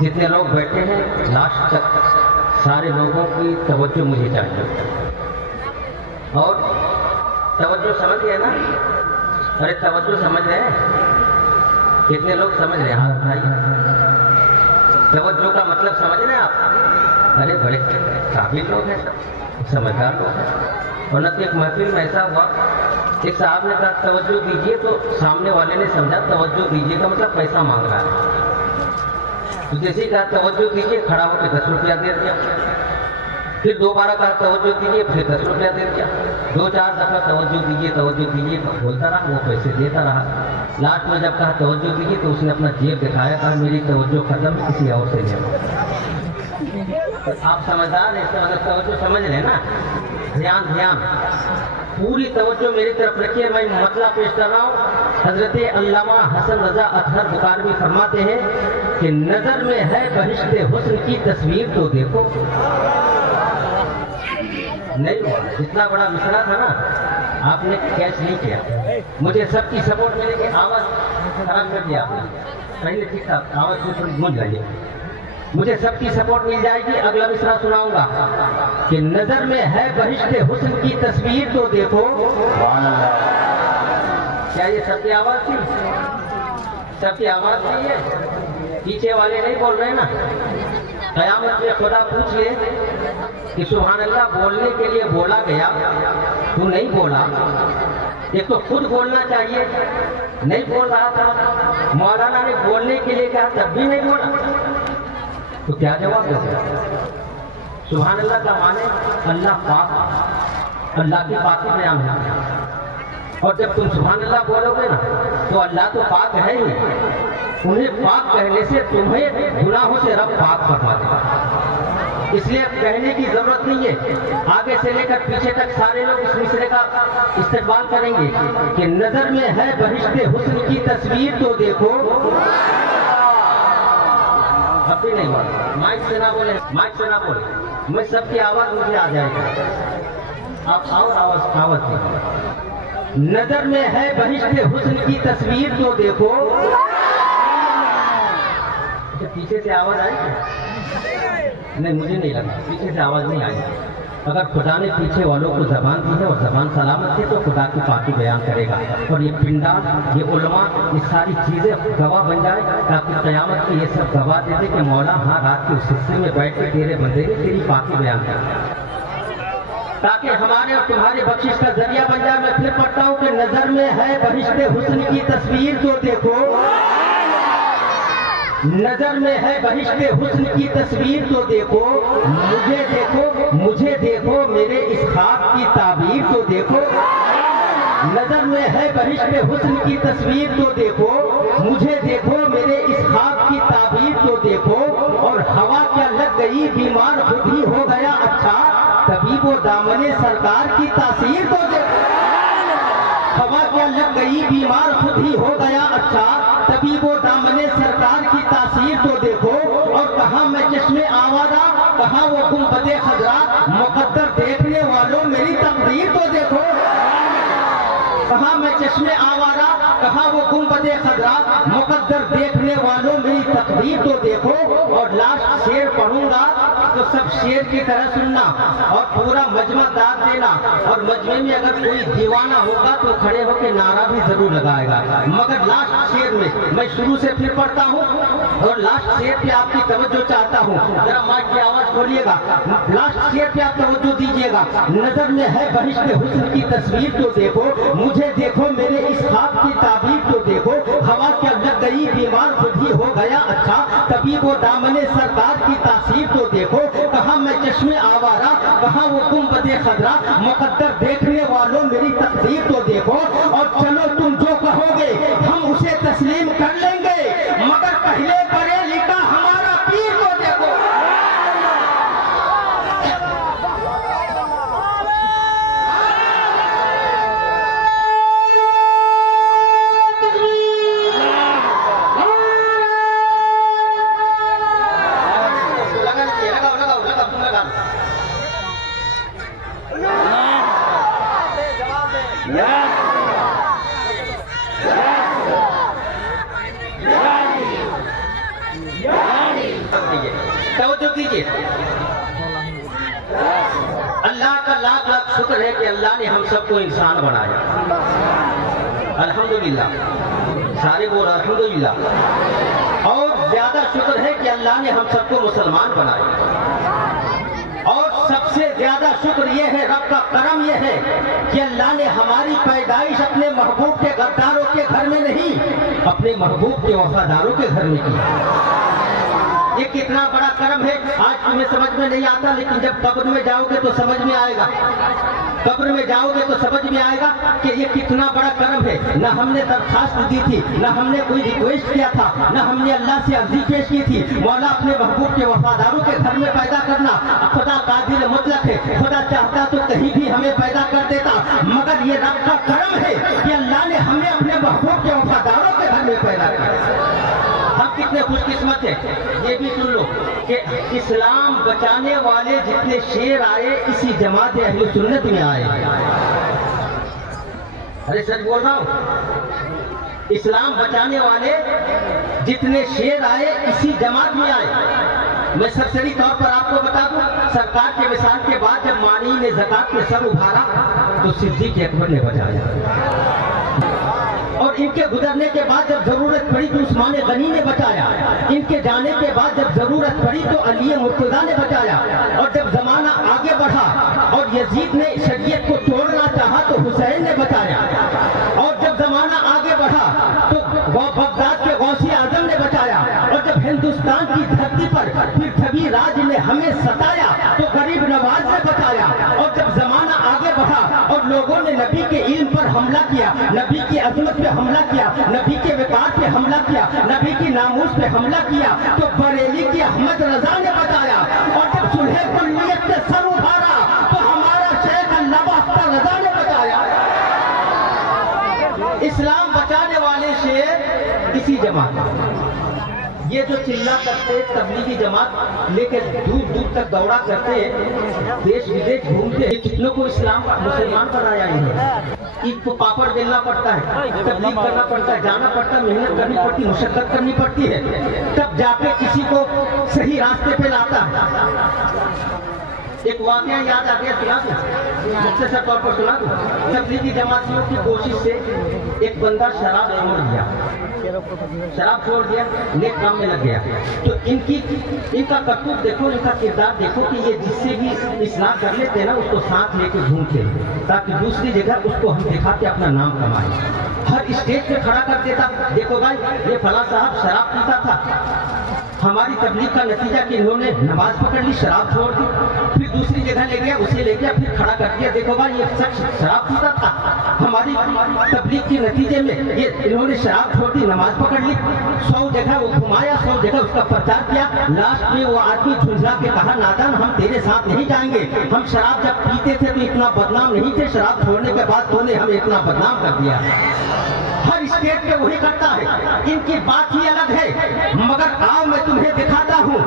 جتنے لوگ بیٹھے ہیں لاسٹ تک سارے لوگوں کی توجہ مجھے چاہیے. اور توجہ سمجھ گئے نا؟ ارے توجہ سمجھ رہے ہیں؟ کتنے لوگ سمجھ رہے ہیں؟ ہاں بتائیے. توجہ کا مطلب سمجھ رہے ہیں آپ؟ ارے بڑے قابل لوگ ہیں، سب سمجھدار لوگ ہیں. ورنہ تو ایک محفل میں ایسا ہوا، ایک صاحب نے کہا توجہ دیجیے، تو سامنے والے نے سمجھا توجہ دیجیے کا مطلب پیسہ مانگ رہا ہے. تو جیسے ہی کہا توجہ دیجیے، کھڑا ہو کے 10 روپیہ دے دیا. پھر دوبارہ کہا توجہ دیجیے، پھر 10 روپیہ دے دیا. 2-4 دفعہ توجہ دیجیے بولتا رہا، وہ پیسے دیتا رہا. لاسٹ میں جب کہا توجہ دیجیے تو اس نے اپنا جیب دکھایا، کہا میری توجہ ختم، کسی اور سے لے. آپ سمجھدار ہیں، اس کا مطلب توجہ سمجھ رہے ہیں نا؟ دھیان پوری توجہ میری طرف رکھیے. میں مسئلہ پیش کر رہا ہوں. حضرت علامہ حسن رضا اطہر بخاری فرماتے ہیں کہ نظر میں ہے بہشت حسن کی تصویر تو دیکھو. نہیں ہوا، اتنا بڑا مسئلہ تھا نا، آپ نے کیچ نہیں کیا. مجھے سب کی سپورٹ ملے گی. آواز خراب کر دیا آپ نے، پہلے ٹھیک تھا، آواز کو تھوڑی گونج گئی. مجھے سب کی سپورٹ مل جائے گی. اگلا مصرع سناؤں گا کہ نظر میں ہے بہشت حسن کی تصویر تو دیکھو. کیا یہ سب کی آواز تھی؟ سب کی آواز نہیں ہے، پیچھے والے نہیں بول رہے نا. قیامت میں خدا پوچھ لے کہ سبحان اللہ بولنے کے لیے بولا گیا، تو نہیں بولا. ایک تو خود بولنا چاہیے، نہیں بول رہا تھا. مولانا نے بولنے کے لیے کہا، تب بھی نہیں بولا. تو کیا جواب دیتے؟ سبحان اللہ کا معنی اللہ پاک، اللہ کی پاکی بیان ہے. اور جب تم سبحان اللہ بولو گے نا تو اللہ تو پاک ہے ہی، انہیں پاک کہنے سے تمہیں گناہوں سے رب پاک فرما دے گا. اس لیے کہنے کی ضرورت نہیں ہے. آگے سے لے کر پیچھے تک سارے لوگ اس مصرے کا استقبال کریں گے کہ نظر میں ہے بہشت حسن کی تصویر تو دیکھو. اب بھی نہیں بولے، مائک سے نہ بولے، مائک سے نہ بولے. میں سب کی آواز مجھے آ جائے گی. آپ آواز نظر میں ہے بہشت حسن کی تصویر تو دیکھو. پیچھے سے آواز آئی؟ نہیں، مجھے نہیں لگا پیچھے سے آواز نہیں آئی. اگر خدا نے پیچھے والوں کو زبان دی ہے اور زبان سلامت ہے تو خدا کی پاکی بیان کرے گا. اور یہ پنڈال، یہ علماء، یہ ساری چیزیں گواہ بن جائے تاکہ قیامت میں یہ سب گواہ دیتے کہ مولا ہاں رات کے اس حصے میں بیٹھ کے تیرے بندے نے تیری پاکی بیان کرے، تاکہ ہمارے اور تمہارے بخشش کا ذریعہ بن جائے. میں پھر پڑھتا ہوں کہ نظر میں ہے بہشت حسن کی تصویر تو دیکھو. نظر میں ہے بہشت حسن کی تصویر تو دیکھو. مجھے دیکھو میرے اس خواب کی تعبیر تو دیکھو. نظر میں ہے بہشت حسن کی تصویر تو دیکھو. مجھے دیکھو میرے اس خواب کی تعبیر تو دیکھو. اور ہوا کیا لگ گئی بیمار خود ہی ہو گیا اچھا، طبیب و دامن سرکار کی تاثیر تو دیکھو. ہوا کیا لگ گئی بیمار خود ہی ہو گیا اچھا، طبیب و دامن سرکار کی تاثیر تو دیکھو. اور کہاں میں چشم آوارہ، کہاں وہ گنبد خضرا، مقدر دیکھنے والوں میری تقدیر تو دیکھو. کہاں میں چشم آوارہ، کہاں وہ گنبد خضرا، مقدر دیکھنے والوں میری تقدیر تو دیکھو. اور لاسٹ شعر پڑھوں گا تو سب شعر کی طرح سننا اور پورا مجمع داد دینا. اور مجمع میں اگر کوئی دیوانہ ہوگا تو کھڑے ہو کے نعرہ بھی ضرور لگائے گا. مگر لاسٹ شعر میں شروع سے پھر پڑھتا ہوں اور لاسٹ شعر پہ آپ کی توجہ چاہتا ہوں. ذرا مائک کی آواز کھولیے گا، لاسٹ شعر پہ آپ توجہ دیجیے گا. نظر میں ہے بہشت حسن کی تصویر تو دیکھو. مجھے دیکھو میرے اس خواب کی تعبیر تو دیکھو. ہوا کیا لگ گئی بیمار خود ہی ہو گیا اچھا، طبیب و دامن سرکار کی تاثیر تو دیکھو. کہاں میں چشم آوارہ، کہاں وہ گنبد خضرا، مقدر دیکھنے والوں میری تقدیر تو دیکھو. اور چلو تم جو کہو گے ہم اسے تسلیم کر لیں گے، مگر پہلے پڑھے لکھا ہمارا پیر تو دیکھو. دیجیے، توجہ دیجیے۔ اللہ کا لاکھ لاکھ شکر ہے کہ اللہ نے ہم سب کو انسان بنایا، الحمدللہ، سارے بول الحمدللہ۔ اور زیادہ شکر ہے کہ اللہ نے ہم سب کو مسلمان بنایا، اور سب سے زیادہ شکر یہ ہے، رب کا کرم یہ ہے کہ اللہ نے ہماری پیدائش اپنے محبوب کے غداروں کے گھر میں نہیں، اپنے محبوب کے وفاداروں کے گھر میں کی۔ یہ کتنا بڑا کرم ہے، آج تمہیں سمجھ میں نہیں آتا، لیکن جب قبر میں جاؤ گے تو سمجھ میں آئے گا، قبر میں جاؤ گے تو سمجھ میں آئے گا کہ یہ کتنا بڑا کرم ہے۔ نہ ہم نے درخواست دی تھی، نہ ہم نے کوئی ریکویسٹ کیا تھا، نہ ہم نے اللہ سے عرضی پیش کی تھی، مولا اپنے محبوب کے وفاداروں کے گھر میں پیدا کرنا، خدا قادر مطلق ہے، خدا چاہتا تو کہیں بھی ہمیں پیدا کر دیتا، مگر یہ رب کا کرم ہے کہ اللہ نے ہمیں اپنے محبوب کے وفاداروں کے گھر میں پیدا کیا۔ ہم کتنے خوش قسمت ہیں۔ یہ بھی سن لو کہ اسلام بچانے والے جتنے شیر آئے اسی جماعت اہل سنت میں آئے۔ ارے سچ بول رہا ہوں، اسلام بچانے والے جتنے شیر آئے اسی جماعت میں آئے۔ میں سرسری طور پر آپ کو بتا دوں، سرکار کے وصال کے بعد جب مانی نے زکات میں سر ابھارا تو صدیق اکبر نے بچایا، اور ان کے گزرنے کے بعد جب ضرورت پڑی تو عثمان غنی نے بچایا، ان کے جانے کے بعد جب ضرورت پڑی تو علی مرتضیٰ نے بچایا، اور جب زمانہ آگے بڑھا اور یزید نے شریعت کو توڑنا چاہا تو حسین نے بچایا، اور جب زمانہ آگے بڑھا تو بغداد کے غوث اعظم نے بچایا، اور جب ہندوستان کی دھرتی پر پھر کبھی راج نے ہمیں ستایا تو غریب نواز نے بچایا، اور جب زمانہ آگے بڑھا اور لوگوں نے نبی کے علم پر حملہ کیا، نبی کی عظمت پہ حملہ کیا، نبی کے وقار پہ حملہ کیا، نبی کی ناموس پہ حملہ کیا تو بریلی کی احمد رضا نے بتایا، اور جب صلح کلیت نے سر ابھارا تو ہمارا شیخ علامہ اختر رضا نے بتایا۔ اسلام بچانے والے شیر اسی جماعت، یہ جو چلا کرتے تبلیغی جماعت لے کے دور دور تک دوڑا کرتے، دیش ودیش گھومتے، کتنوں کو اسلام مسلمان بنایا ہے۔ عید کو پاپڑ بیلنا پڑتا ہے، تبلیغ کرنا پڑتا ہے، جانا پڑتا ہے، محنت کرنی پڑتی، مشقت کرنی پڑتی ہے، تب جا کے کسی کو صحیح راستے پہ لاتا ہے۔ ایک واقعہ یاد آ گیا، سنا دوں، مختصر طور پر سنا دوں۔ تبلیغی جماعتیوں کی کوشش سے ایک بندہ شراب چھوڑ دیا، نیک کام میں لگ گیا، تو ان کا کرتوت دیکھو، ان کا کردار دیکھو کہ یہ جس سے بھی اصلاح کر لیتے نا اس کو ساتھ لے کے گھومتے تاکہ دوسری جگہ اس کو ہم دکھاتے اپنا نام کمائیں۔ ہر اسٹیج پہ کھڑا کر دیتا، دیکھو بھائی یہ فلاں صاحب شراب پیتا تھا، ہماری تبلیغ کا نتیجہ کہ انہوں نے نماز پکڑ لی، شراب چھوڑ دی، پھر دوسری جگہ لے گیا، اسے لے گیا، پھر کھڑا کر دیا، دیکھو بھائی یہ شخص شراب پیتا تھا، ہماری تبلیغ کے نتیجے میں یہ انہوں نے شراب چھوڑ دی، نماز پکڑ لی، 100 جگہ وہ گھمایا، 100 جگہ اس کا پرچار کیا، لاسٹ میں وہ آدمی جھنجھلا کے کہا نادان ہم تیرے ساتھ نہیں جائیں گے، ہم شراب جب پیتے تھے تو اتنا بدنام نہیں تھے، شراب چھوڑنے کے بعد تو نے ہمیں اتنا بدنام کر دیا۔ ہر اسٹیٹ پہ وہی کرتا ہے، ان کی بات ہی الگ ہے، مگر آؤ میں تمہیں دکھاتا ہوں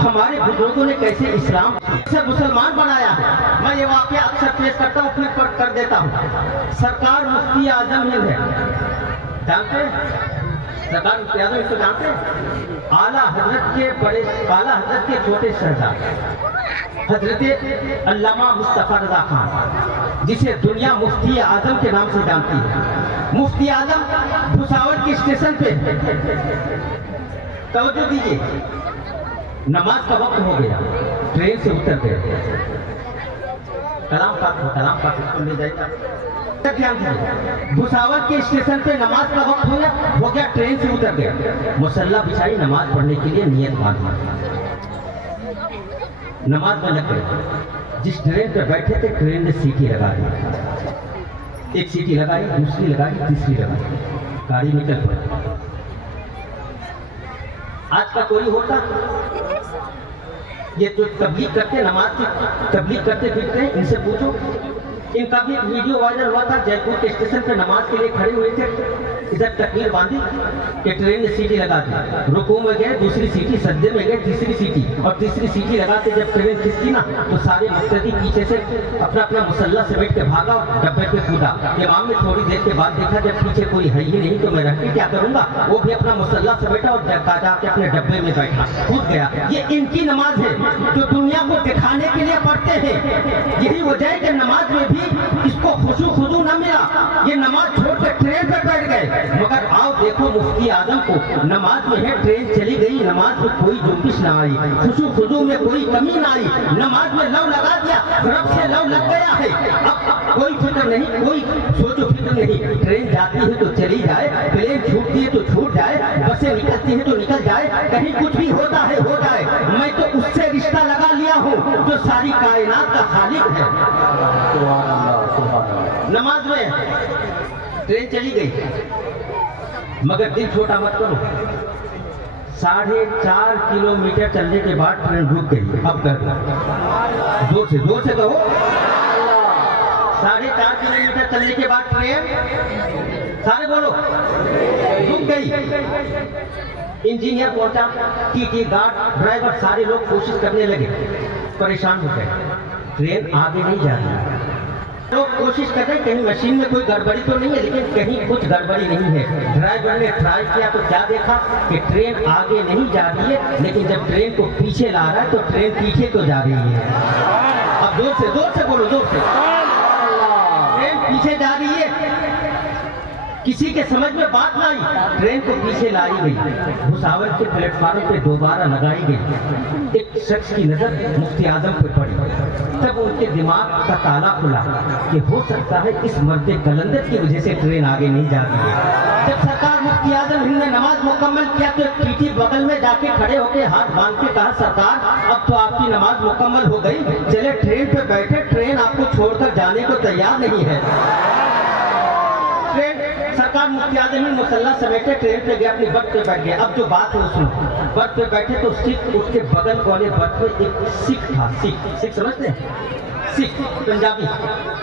ہمارے بزرگوں نے کیسے اسلام سے مسلمان بنایا ہے۔ میں یہ واقعہ اکثر پیش کرتا ہوں، پھر کر دیتا ہوں۔ سرکار مفتی اعظم ہند ہے، جانتے ہیں سرکار مفتی اعظم اس کو جانتے ہیں؟ اعلیٰ حضرت کے چھوٹے شہزادے حضرت علامہ مصطفیٰ رضا خان، جسے دنیا مفتی اعظم کے نام سے جانتی ہے۔ مفتی اعظم بھساور کے اسٹیشن پہ، توجہ دیجیے، نماز کا وقت ہو گیا، ٹرین سے اتر گئے، کلام پاک لے جائے گا، بھساور کے اسٹیشن پہ نماز کا وقت ہو گیا، ٹرین سے اتر گیا، مصلی بچھائی، نماز پڑھنے کے لیے نیت باندھی، نماز میں لگ گئے۔ جس ٹرین پہ بیٹھے تھے ٹرین نے سیٹی لگا دی، ایک سیٹی لگائی، دوسری لگائی، تیسری لگائی، گاڑی نکل پڑی۔ آج کا کوئی ہوتا یہ جو تبلیغ کرتے، نماز کی تبلیغ کرتے پھرتے ہیں، ان سے پوچھو، ان کا بھی ایک ویڈیو وائرل ہوا تھا، جے پور کے اسٹیشن پہ نماز کے لیے کھڑے ہوئے تھے، ادھر تکبیر باندھی کہ ٹرین نے سیٹی لگا دی, رکوع میں گئے, دوسری سیٹی, سجدے میں گئے, تیسری سیٹی, اور تیسری سیٹی لگاتے جب ٹرین کھسکی نا تو سارے مقتدی پیچھے سے اپنا اپنا مسلح سمیٹ کے بھاگا اور ڈبے پہ کودا. امام نے تھوڑی دیر کے بعد دیکھا جب پیچھے کوئی ہے ہی نہیں تو میں رہ کے کیا کروں گا, وہ بھی اپنا مسلح سمیٹا اور جا کے اپنے ڈبے میں بیٹھا, کود گیا. یہ ان کی نماز ہے جو دنیا کو دکھانے کے لیے پڑھتے ہیں. یہی وجہ ہے کہ نماز میں بھی اس کو خشوع خضوع نہ ملا, یہ نماز چھوڑ کے ٹرین پہ بیٹھ گئے. مگر آؤ دیکھو مفتی اعظم کو, نماز میں ہے, ٹرین چلی گئی, نماز میں کوئی جنبش نہ آئی, خشوع خضوع میں کوئی کمی نہ آئی, نماز میں لو لگا دیا, رب سے لو لگ گیا ہے. اب کوئی فکر نہیں, کوئی سوچ و فکر نہیں. ٹرین جاتی ہے تو چلی جائے, پلین چھوٹتی ہے تو چھوٹ جائے, بسیں نکلتی ہیں تو نکل جائے, کہیں کچھ بھی ہوتا ہے ہو جائے. میں تو اس سے رشتہ لگا لیا ہوں جو ساری کائنات کا خالق ہے. نماز میں ٹرین چلی گئی مگر دل چھوٹا مت کرو. 4.5 کلومیٹر چلنے کے بعد ٹرین رک گئی. اب کر دو زور سے کہو. 4.5 کلومیٹر چلنے کے بعد ٹرین, سارے بولو, رک گئی. انجینئر پہنچا, ٹی ٹی گارڈ, ڈرائیور, سارے لوگ کوشش کرنے لگے, پریشان ہو گئے. ٹرین آگے نہیں جا رہی. لوگ کوشش کر رہے ہیں کہیں مشین میں کوئی گڑبڑی تو نہیں ہے, لیکن کہیں کچھ گڑبڑی نہیں ہے. ڈرائیور نے ٹرائی کیا تو کیا دیکھا کہ ٹرین آگے نہیں جا رہی ہے, لیکن جب ٹرین کو پیچھے لا رہا ہے تو ٹرین پیچھے تو جا رہی ہے. اب زور سے بولو, زور سے. ٹرین پیچھے جا رہی ہے, کسی کے سمجھ میں بات نہ آئی, ٹرین کو پیچھے لائی گئی, بھساور کے پلیٹ فارم پہ دوبارہ لگائی گئی. ایک شخص کی نظر مفتی اعظم پہ پڑی, تب ان کے دماغ کا تالا کھلا کہ ہو سکتا ہے اس مرد کلندر کی وجہ سے ٹرین آگے نہیں جا رہی ہے. جب سرکار مفتی اعظم ہند نے نماز مکمل کیا تو ٹی ٹی بغل میں جا کے کھڑے ہو کے ہاتھ باندھ کے کہا, سرکار اب تو آپ کی نماز مکمل ہو گئی, چلے ٹرین پہ بیٹھے, ٹرین آپ کو چھوڑ کر جانے کو تیار نہیں ہے. سرکار مفتی اعظم ہند مسلح سمیٹے ٹرین پہ گئے, اپنی برتھ پہ بیٹھ گئے. اب جو بات ہے وہ سنو. برتھ پہ بیٹھے تو سکھ, اس کے بغل والے برتھ میں ایک سکھ تھا. سکھ سمجھتے ہیں, سکھ پنجابی,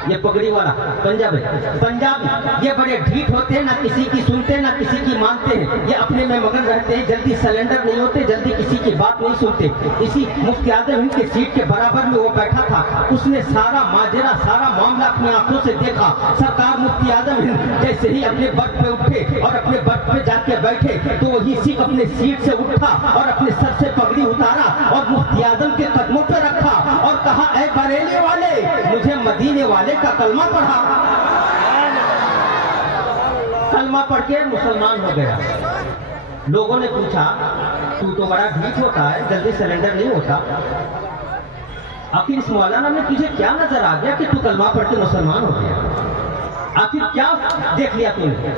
یہ پگڑی والا پنجابی, یہ بڑے ڈھیٹ ہوتے ہیں, نہ کسی کی سنتے نہ کسی کی مانتے ہیں. یہ اپنے میں مگن رہتے ہیں, جلدی سلنڈر نہیں ہوتے, جلدی کسی کی بات نہیں سنتے. اسی مفتی اعظم ہند کے سیٹ کے برابر میں وہ بیٹھا تھا. اس نے سارا ماجرا, سارا معاملہ اپنی آنکھوں سے دیکھا. سرکار مفتی اعظم ہند جیسے ہی اپنے برتھ پہ اٹھے اور اپنے برتھ پہ جا کے بیٹھے تو وہی سکھ اپنے سیٹ سے اٹھا اور اپنے سر سے پگڑی اتارا اور مفتی اعظم کے قدموں پہ رکھا اور کہا, اے بریلی والے, مجھے مدینے والے کا کلمہ پڑھا. کلمہ پڑھ کے مسلمان ہو گیا. لوگوں نے پوچھا, تو بڑا ڈھیٹ ہوتا ہے, جلدی سلنڈر نہیں ہوتا, آخر اس مولانا میں تجھے کیا نظر آ گیا کہ تو کلمہ پڑھ کے مسلمان ہو گیا؟ آخر کیا دیکھ لیا تم نے؟